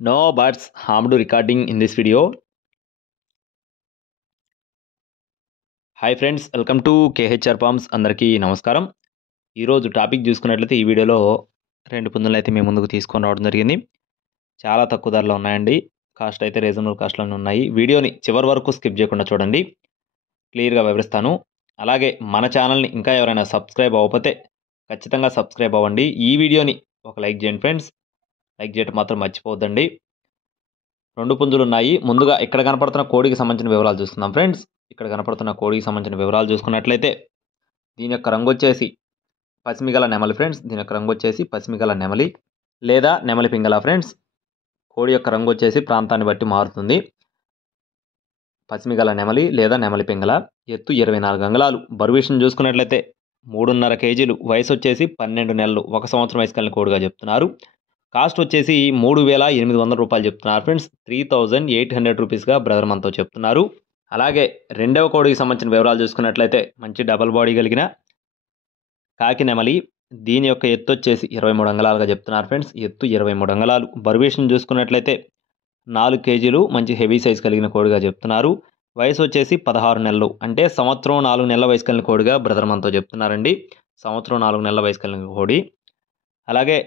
No birds harmed recording in this video. Hi friends, welcome to KHR forms. అందరికీ నమస్కారం. ఈరోజు topic చూసుకున్నట్లయితే ఈ వీడియోలో 2 పుంజులను అయితే మీ ముందుకు తీసుకొని రావడం జరిగింది. చాలా తక్కువ ధరలో ఉన్నాయండి. కాస్ట్ అయితే రీజనబుల్ కాస్ట్లోనే ఉన్నాయి. వీడియోని చివరి వరకు స్కిప్ చేయకుండా చూడండి, క్లియర్గా వివరిస్తాను. అలాగే మన ఛానల్ని ఇంకా ఎవరైనా సబ్స్క్రైబ్ అవ్వకపోతే ఖచ్చితంగా సబ్స్క్రైబ్ అవ్వండి. ఈ వీడియోని ఒక లైక్ చేయండి ఫ్రెండ్స్, లైక్ చేయడం మాత్రం మర్చిపోవద్దండి. 2 పుంజులు ఉన్నాయి. ముందుగా ఇక్కడ కనపడుతున్న కోడికి సంబంధించిన వివరాలు చూస్తున్నాం ఫ్రెండ్స్. ఇక్కడ కనపడుతున్న కోడికి సంబంధించిన వివరాలు చూసుకున్నట్లయితే దీని యొక్క రంగు వచ్చేసి పసిమిగల నెమలి ఫ్రెండ్స్. దీని యొక్క రంగు వచ్చేసి పసిమిగల నెమలి లేదా నెమలి పింగళ ఫ్రెండ్స్. కోడి యొక్క రంగు వచ్చేసి ప్రాంతాన్ని బట్టి మారుతుంది. పసిమిగల నెమలి లేదా నెమలి పింగళ. ఎత్తు 24 అంగుళాలు. బరువు విషయం చూసుకున్నట్లయితే 3.5 కేజీలు. వయసు వచ్చేసి 12 నెలలు. 1 సంవత్సరం వయసు కలిగిన కోడిగా చెప్తున్నారు. కాస్ట్ వచ్చేసి 3,800 రూపాయలు చెప్తున్నారు ఫ్రెండ్స్. 3,800 రూపీస్గా బ్రదర్ మనతో చెప్తున్నారు. అలాగే రెండవ కోడికి సంబంధించిన వివరాలు చూసుకున్నట్లయితే మంచి డబల్ బాడీ కలిగిన కాకి నెమలి. దీని యొక్క ఎత్తు వచ్చేసి 23 అంగుళాలుగా చెప్తున్నారు ఫ్రెండ్స్. ఎత్తు 23 అంగుళాలు. బరువు విషయం చూసుకున్నట్లయితే 4 కేజీలు. మంచి హెవీ సైజ్ కలిగిన కోడిగా చెప్తున్నారు. వయసు వచ్చేసి 16 నెలలు. అంటే సంవత్సరం 4 నెలల వయసు కలిగిన కోడిగా బ్రదర్ మనతో చెప్తున్నారండి. సంవత్సరం 4 నెలల వయసు కలిగిన కోడి. అలాగే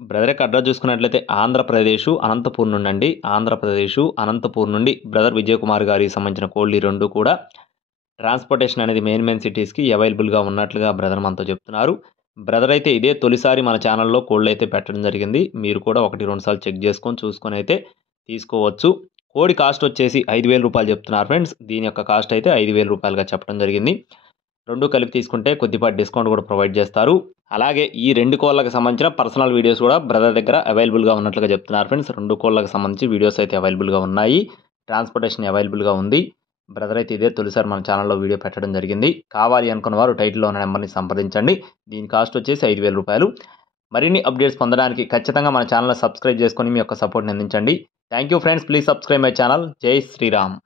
బ్రదర్ యొక్క అడ్రస్ చూసుకున్నట్లయితే ఆంధ్రప్రదేశ్ అనంతపూర్ నుండి అండి. ఆంధ్రప్రదేశ్ అనంతపూర్ నుండి బ్రదర్ విజయ్ కుమార్ గారికి సంబంధించిన కోళ్ళు 2 కూడా ట్రాన్స్పోర్టేషన్ అనేది మెయిన్ సిటీస్కి అవైలబుల్గా ఉన్నట్లుగా బ్రదర్ మనతో చెప్తున్నారు. బ్రదర్ అయితే ఇదే తొలిసారి మన ఛానల్లో కోళ్ళు అయితే పెట్టడం జరిగింది. మీరు కూడా 1-2 సార్లు చెక్ చేసుకొని చూసుకొని అయితే తీసుకోవచ్చు. కోడి కాస్ట్ వచ్చేసి 5,000 రూపాయలు చెప్తున్నారు ఫ్రెండ్స్. దీని యొక్క కాస్ట్ అయితే 5,000 రూపాయలుగా చెప్పడం జరిగింది. 2 కలిపి తీసుకుంటే కొద్దిపాటి డిస్కౌంట్ కూడా ప్రొవైడ్ చేస్తారు. అలాగే ఈ 2 కోళ్ళకి సంబంధించిన పర్సనల్ వీడియోస్ కూడా బ్రదర్ దగ్గర అవైలబుల్గా ఉన్నట్లుగా చెప్తున్నారు ఫ్రెండ్స్. 2 కోళ్ళకి సంబంధించి వీడియోస్ అయితే అవైలబుల్గా ఉన్నాయి. ట్రాన్స్పోర్టేషన్ అవైలబుల్గా ఉంది. బ్రదర్ అయితే ఇదే తొలిసారి మన ఛానల్లో వీడియో పెట్టడం జరిగింది. కావాలి అనుకున్న వారు టైటిల్లో ఉన్న నెంబర్ని సంప్రదించండి. దీని కాస్ట్ వచ్చేసి 5,000 రూపాయలు. మరిన్ని అప్డేట్స్ పొందడానికి ఖచ్చితంగా మన ఛానల్ సబ్స్క్రైబ్ చేసుకొని మీ యొక్క సపోర్ట్ని అందించండి. Thank you friends. Please subscribe my channel. జై శ్రీరామ్.